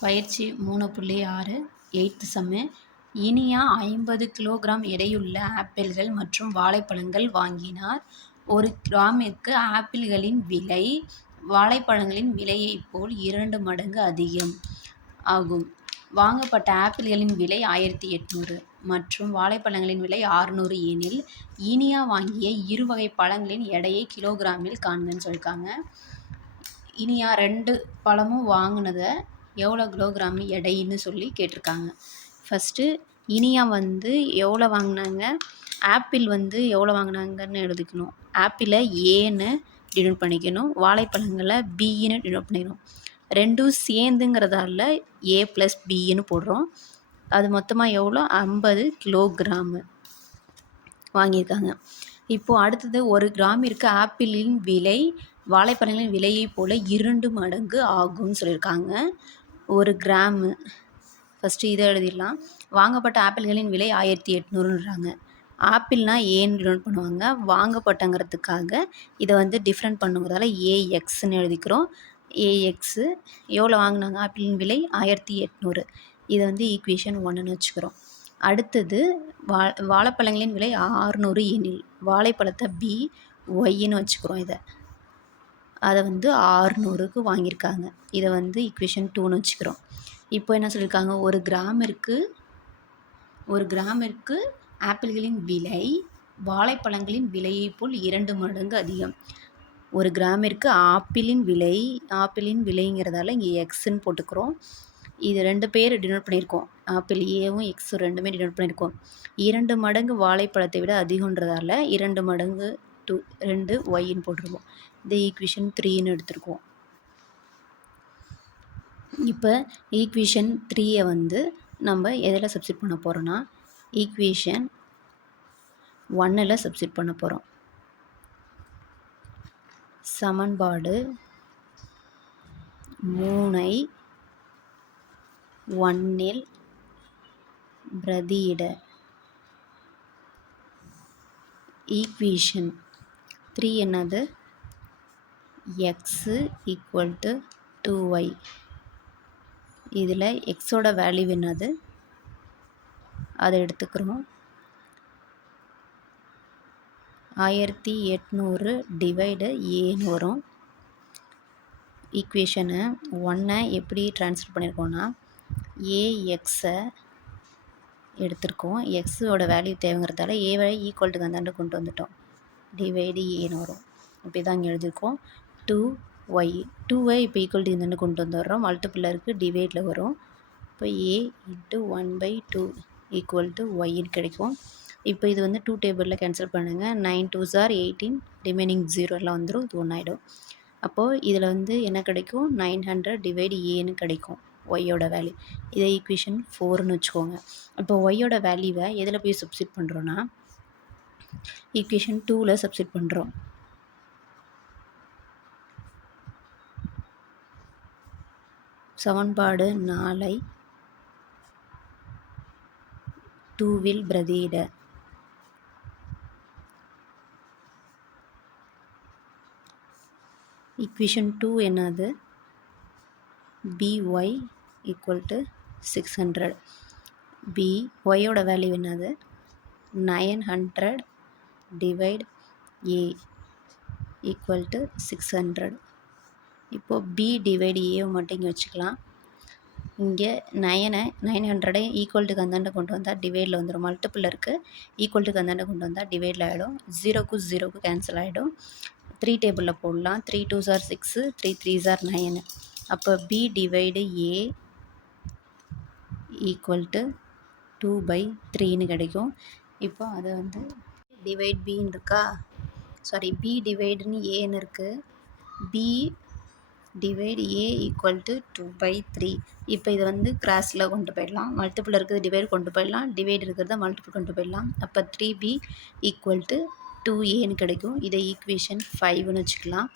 பயிற்சி மூணு புள்ளி ஆறு எயித்து செம்மு இனியா ஐம்பது கிலோகிராம் எடையுள்ள ஆப்பிள்கள் மற்றும் வாழைப்பழங்கள் வாங்கினார். ஒரு கிராமிற்கு ஆப்பிள்களின் விலை வாழைப்பழங்களின் விலையைப் போல் இரண்டு மடங்கு அதிகம் ஆகும். வாங்கப்பட்ட ஆப்பிள்களின் விலை ஆயிரத்தி எட்நூறு மற்றும் வாழைப்பழங்களின் விலை ஆறுநூறு எனில் இனியா வாங்கிய இரு வகை பழங்களின் எடையை கிலோகிராமில் காண்கன்னு சொல்லியிருக்காங்க. இனியா ரெண்டு பழமும் வாங்கினதை. எவ்வளோ கிலோகிராம் எடைன்னு சொல்லி கேட்டிருக்காங்க. ஃபஸ்ட்டு இனியா வந்து எவ்வளோ வாங்கினாங்க? ஆப்பிள் வந்து எவ்வளோ வாங்கினாங்கன்னு எழுதிக்கணும். ஆப்பிளை ஏன்னு டினோட் பண்ணிக்கணும். வாழைப்பழங்களை பின்னு டினோட் பண்ணிக்கணும். ரெண்டும் சேர்ந்துங்கிறதால ஏ ப்ளஸ் பின்னு போடுறோம். அது மொத்தமாக எவ்வளோ? ஐம்பது கிலோகிராமு வாங்கியிருக்காங்க. இப்போது அடுத்தது ஒரு கிராமிற்கு ஆப்பிளின் விலை வாழைப்பழங்களின் விலையை போல இரண்டு மடங்கு ஆகும்னு சொல்லியிருக்காங்க. ஒரு கிராமு. ஃபஸ்ட்டு இதை எழுதிடலாம். வாங்கப்பட்ட ஆப்பிள்களின் விலை ஆயிரத்தி எட்நூறுன்றாங்க. ஆப்பிள்னா ஏன்னு நோட் பண்ணுவாங்க. வாங்கப்பட்டங்கிறதுக்காக இதை வந்து டிஃப்ரெண்ட் பண்ணுங்கிறதால ஏஎக்ஸ்ன்னு எழுதிக்கிறோம். ஏஎக்ஸு எவ்வளோ வாங்கினாங்க? ஆப்பிளின் விலை ஆயிரத்தி எட்நூறு. இதை வந்து ஈக்குவேஷன் ஒன்றுன்னு வச்சுக்கிறோம். அடுத்தது வா வாழைப்பழங்களின் விலை ஆறுநூறு எனில். வாழைப்பழத்தை பி ஒய்ன்னு வச்சுக்கிறோம் இதை. அதை வந்து ஆறுநூறுக்கு வாங்கியிருக்காங்க. இதை வந்து ஈக்குவேஷன் டூன்னு வச்சுக்கிறோம். இப்போ என்ன சொல்லியிருக்காங்க? ஒரு கிராமிற்கு ஒரு கிராமிற்கு ஆப்பிள்களின் விலை வாழைப்பழங்களின் விலையை போல் இரண்டு மடங்கு அதிகம். ஒரு கிராமிற்கு ஆப்பிளின் விலை ஆப்பிளின் விலைங்கிறதால இங்கே எக்ஸ்ன்னு போட்டுக்கிறோம். இது ரெண்டு பேர் டினோட் பண்ணியிருக்கோம். ஆப்பிள் ஏவும் எக்ஸும் ரெண்டுமே டினோட் பண்ணியிருக்கோம். இரண்டு மடங்கு வாழைப்பழத்தை விட அதிகன்றதால இரண்டு மடங்கு டூ ரெண்டு ஒய்ன்னு போட்டிருக்கோம். இந்த ஈக்குவேஷன் த்ரீன்னு எடுத்திருக்கோம். இப்போ ஈக்குவேஷன் த்ரீயை வந்து நம்ம எதில் சப்ஸ்டிட் பண்ண போகிறோன்னா ஈக்குவேஷன் ஒன்னில் சப்ஸ்டிட் பண்ண போகிறோம் சமன்பாடு மூனை ஒன்னில் பிரதியிட. ஈக்குவேஷன் த்ரீ என்னது? X equal to two y இதில் எக்ஸோட வேல்யூ என்னது? அதை எடுத்துக்கிறோம். ஆயிரத்தி எட்நூறு டிவைடு ஏன்னு வரும். ஈக்குவேஷனு ஒன்றை எப்படி ட்ரான்ஸ்ஃபர் பண்ணியிருக்கோன்னா ஏஎக்ஸை எடுத்திருக்கோம். எக்ஸோட வேல்யூ தேவைங்கிறதால ஏவை ஈக்குவல்ட்டுக்கு அந்தாண்டு கொண்டு வந்துட்டோம். டிவைடு ஏன்னு வரும். இப்படி தான் இங்கே எழுதியிருக்கோம். டூ ஒய் டூவை இப்போ ஈக்குவல் டு இந்தன்னு கொண்டு வந்துடுறோம். மல்டிப்பிளில் இருக்குது டிவைடில் வரும். இப்போ A into one by two equal to ஒய்ன்னு கிடைக்கும். இப்போ இது வந்து டூ டேபிளில் கேன்சல் பண்ணுங்கள் நைன் டூ சார் எயிட்டீன் ரிமைனிங் ஜீரோ எல்லாம் வந்துடும் இது ஒன்றாயிடும் அப்போது இதில் வந்து என்ன கிடைக்கும்? நைன் ஹண்ட்ரட் டிவைடு ஏன்னு கிடைக்கும். ஒய்யோட வேல்யூ இதை ஈக்குவேஷன் ஃபோர்னு வச்சுக்கோங்க. இப்போ ஒய்யோட வேல்யூவை எதில் போய் சப்ஸ்டிட் பண்ணுறோன்னா ஈக்குவேஷன் டூவில் சப்ஸ்டிட் பண்ணுறோம் சமன்பாடு நாலை டூவில் பிரதியிட. ஈக்குவேஷன் டூ என்னது? B Y equal to six hundred B ஒய்யோட வேல்யூ என்னது? Nine hundred divide A equal to six hundred இப்போது பி டிவைடு ஏவை மட்டும் இங்கே வச்சுக்கலாம். இங்கே நயனை நைன் ஹண்ட்ரடை ஈக்குவல்டுக்கு அந்தாண்ட கொண்டு வந்தால் டிவைடில் வந்துடும் மல்டிப்பிள் இருக்குது ஈக்குவல் அந்தாண்ட கொண்டு வந்தால் டிவைடில் ஆகிடும் ஜீரோக்கு ஜீரோக்கு கேன்சல் ஆகிடும் த்ரீ டேபிளில் போடலாம் த்ரீ டூ சார் சிக்ஸு த்ரீ த்ரீ சார் நயனு அப்போ B divide A equal to two by த்ரீன்னு கிடைக்கும். இப்போ அதை வந்து டிவைட் பின்னு இருக்கா? சாரி பி டிவைடுன்னு ஏன்னு இருக்குது B divide A equal to two by three இப்போ இதை வந்து கிராஸில் கொண்டு போயிடலாம். மல்டிபிள் இருக்கிறது டிவைட் கொண்டு போயிடலாம். டிவைட் இருக்கிறத மல்டிபிள் கொண்டு போயிடலாம். அப்போ three B equal to two ஏன்னு கிடைக்கும். இதை ஈக்குவேஷன் ஃபைவ்னு வச்சுக்கலாம்.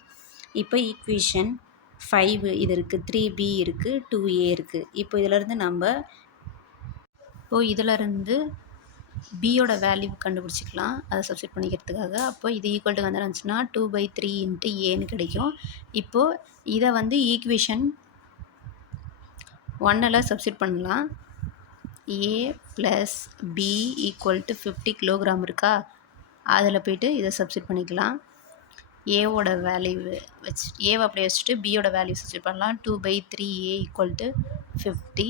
இப்போ ஈக்குவேஷன் ஃபைவ் இது இருக்குது த்ரீ பி இருக்குது டூ ஏ இருக்குது இப்போ இதிலேருந்து நம்ம இப்போது இதிலருந்து பியோட வேல்யூ கண்டுபிடிச்சிக்கலாம். அதை சப்ஸ்டிட் பண்ணிக்கிறதுக்காக. அப்போ இது ஈக்குவல் டு வந்து இருந்துச்சுன்னா டூ பை த்ரீ இன்ட்டு ஏன்னு கிடைக்கும். இப்போது இதை வந்து ஈக்குவேஷன் ஒன்னில் சப்ஸ்டிட் பண்ணலாம். A plus B equal to fifty kilogram இருக்கா? அதில் போய்ட்டு இதை சப்ஸ்டிட் பண்ணிக்கலாம். ஏவோட வேல்யூ வச்சு ஏவை அப்படியே வச்சுட்டு பியோட வேல்யூ சப்ஸ்டிட் பண்ணலாம். Two by three A equal to fifty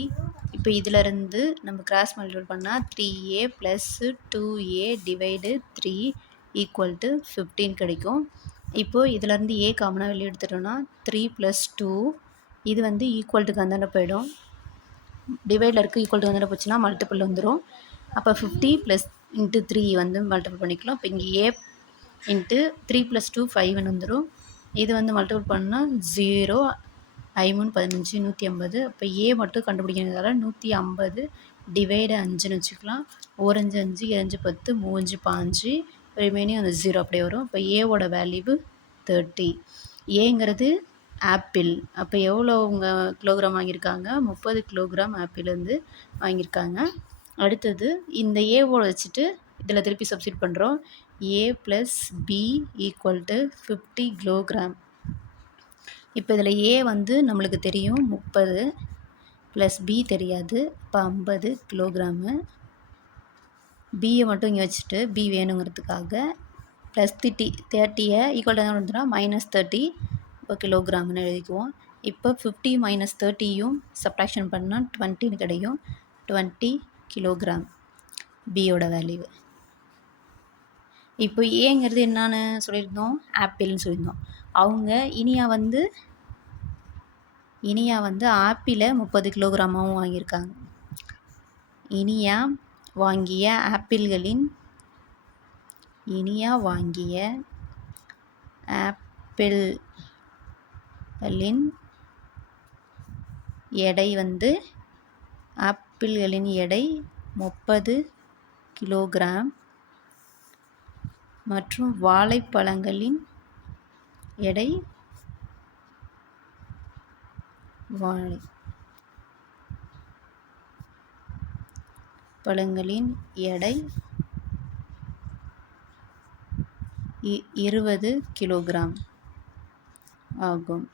இப்போ இதிலருந்து நம்ம கிராஸ் மல்டிபிள் பண்ணால் three A plus two A divide three equal to fifteen கிடைக்கும். இப்போது இதிலேருந்து ஏ காமனாக வெளியே எடுத்துட்டோம்னா த்ரீ ப்ளஸ் டூ இது வந்து ஈக்குவல்ட்டுக்கு அந்தாண்ட போயிடும். டிவைடில் இருக்குது ஈக்குவல் டு வந்து போச்சுன்னா மல்டிபிள் வந்துடும் அப்போ ஃபிஃப்டி ப்ளஸ் இன்ட்டு த்ரீ வந்து மல்டிபிள் பண்ணிக்கலாம். இப்போ இங்கே A into three plus two ஃபைவ்னு வந்துடும் இது வந்து மல்டிபிள் பண்ணால் ஜீரோ ஐமூணு பதினஞ்சு நூற்றி ஐம்பது. அப்போ ஏ மட்டும் கண்டுபிடிக்கிறதால நூற்றி ஐம்பது டிவைடு அஞ்சுன்னு வச்சுக்கலாம். ஓரஞ்சு அஞ்சு இரஞ்சு பத்து மூஞ்சு பாஞ்சு. ரிமைனிங் அந்த ஜீரோ அப்படியே வரும். இப்போ ஏவோட வேல்யூ தேர்ட்டி ஏங்கிறது ஆப்பிள் அப்போ எவ்வளோ அவங்க கிலோகிராம் வாங்கியிருக்காங்க? முப்பது கிலோகிராம் ஆப்பிள் வந்து வாங்கியிருக்காங்க. அடுத்தது இந்த ஏவோட வச்சுட்டு இதில் திருப்பி சப்ஸ்டிட் பண்ணுறோம் A plus B equal to fifty kilogram இப்போ இதில் ஏ வந்து நம்மளுக்கு தெரியும் முப்பது ப்ளஸ் பி தெரியாது. இப்போ ஐம்பது கிலோகிராமு பியை மட்டும் இங்கே வச்சுட்டு பி வேணுங்கிறதுக்காக ப்ளஸ் தேர்ட்டி தேர்ட்டியை ஈக்குவல் தான் மைனஸ் தேர்ட்டி இப்போ கிலோகிராம்னு எழுதிக்குவோம். இப்போ ஃபிஃப்டி மைனஸ் தேர்ட்டியும் சப்ராக்ஷன் பண்ணால் டுவெண்ட்டின்னு கிடைக்கும் டுவெண்ட்டி கிலோகிராம் பியோட வேல்யூ இப்போ ஏங்கிறது என்னான்னு சொல்லியிருந்தோம். ஆப்பிள்னு சொல்லியிருந்தோம். அவங்க இனியா வந்து இனியா வந்து ஆப்பிளை முப்பது கிலோகிராமாவும் வாங்கியிருக்காங்க. இனியா வாங்கிய ஆப்பிள்களின் இனியா வாங்கிய ஆப்பிள்களின் எடை வந்து ஆப்பிள்களின் எடை முப்பது கிலோகிராம் மற்றும் வாழைப்பழங்களின் எடை வாழை பழங்களின் எடை இ இருபது கிலோகிராம் ஆகும்.